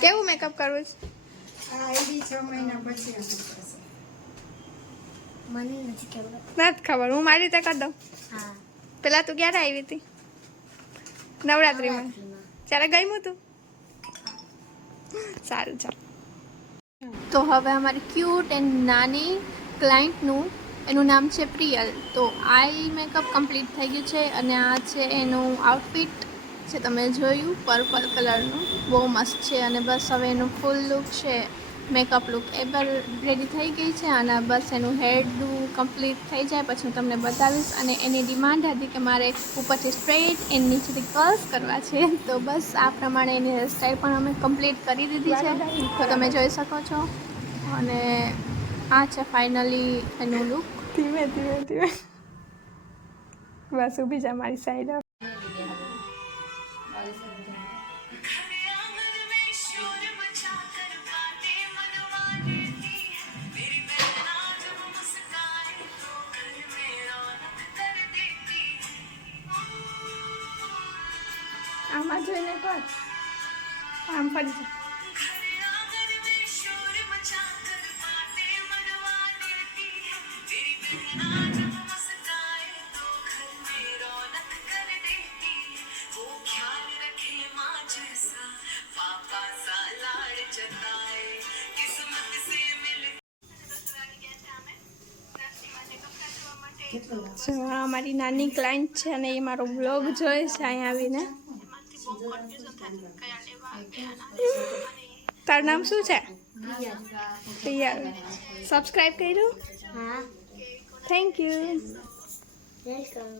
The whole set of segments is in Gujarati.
કેવું મેકઅપ કરવું છે? આ આવી છ મહિના પછી હશે થશે. મને નથી ખબર. હું મારી રીતે કરી દઉં. હા. પેલા તું ક્યારે આવી હતી? નવરાત્રિમાં નવરાત્રીમાં. ત્યારે ગયું તું? સારું ચાલ. તો હવે અમારી ક્યુટ એન્ડ નાની ક્લાયન્ટનું એનું નામ છે પ્રિયલ. તો આઈ મેકઅપ કમ્પ્લીટ થઈ ગયું છે અને આ છે એનું આઉટફિટ જે તમે જોયું? પર્પલ કલરનું બહુ મસ્ત છે અને બસ હવે એનું ફૂલ લુક છે મેકઅપ લુક એ પણ રેડી થઈ ગઈ છે અને બસ એનું હેરડું કમ્પ્લીટ થઈ જાય. પછી હું તમને બતાવીશ અને એની ડિમાન્ડ હતી કે મારે ઉપરથી સ્ટ્રેટ એની નીચેથી કર્લ્સ કરવા છે. તો બસ આ પ્રમાણે એની હેરસ્ટાઈલ પણ અમે કમ્પ્લીટ કરી દીધી છે. તો તમે જોઈ શકો છો. અને આ છે ફાઇનલી એનું લુક ધીમે ધીમે ધીમે. બસ ઊભી જા મારી સાઈડ આમાં આમ ફરી જા અમારી નાની ક્લાયન્ટ છે અને એ મારો બ્લોગ જોઈ છે અહીંયા આવીને. તારું નામ શું છે? પિયલ સબસ્ક્રાઈબ કર્યું? Thank you welcome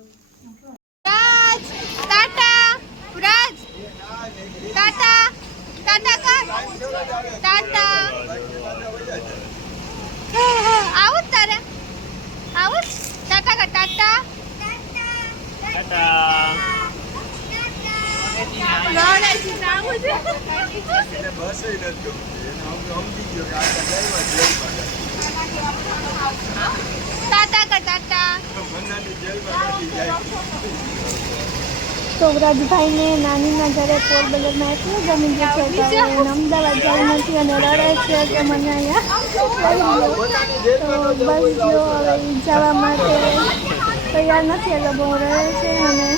Raj tata Raj. Tata tata કર. ટાટા. આવું તારે. આવું જ? ટાટા કર ટાટા. આવું ટાટા કર ટાટા. તો વ્રજભાઈને નાનીના ઘરે પોરબંદરમાં એટલું જમીન ગયું છે અમદાવાદ જવું નથી અને રડે છે કે મને અહીંયા તો બસ જો હવે જવા માટે તૈયાર નથી એટલે બહુ રડે છે અને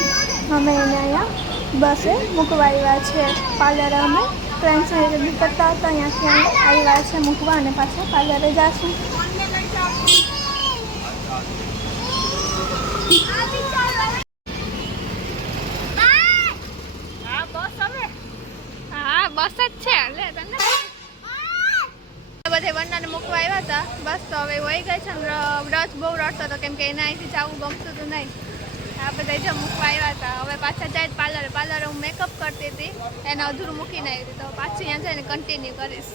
અમે એને અહીંયા બસે મૂકવા આવ્યા છે પાર્લરે અમે. ફ્રેન્ડ સાથે કરતા હતા અહીંયાથી અમે આવ્યા છે મૂકવા અને પાછા પાર્લરે જશું. બસ જ છે. લે, તને? બધે વંડાને મૂકવા આવ્યા હતા. બસ તો હવે વહી ગઈ છે. ને ર- બહુ રડતો હતો, કેમ કે એના અહીંથી જવું ગમતું હતું નહીં. આ બધા જો મૂકવા આવ્યા હતા. હવે પાછા જાય પાર્લરે. પાર્લરે હું મેકઅપ કરતી હતી. એને અધૂરું મૂકીને આવી હતી. તો પાછી અહીંયા જઈને કન્ટિન્યુ કરીશ.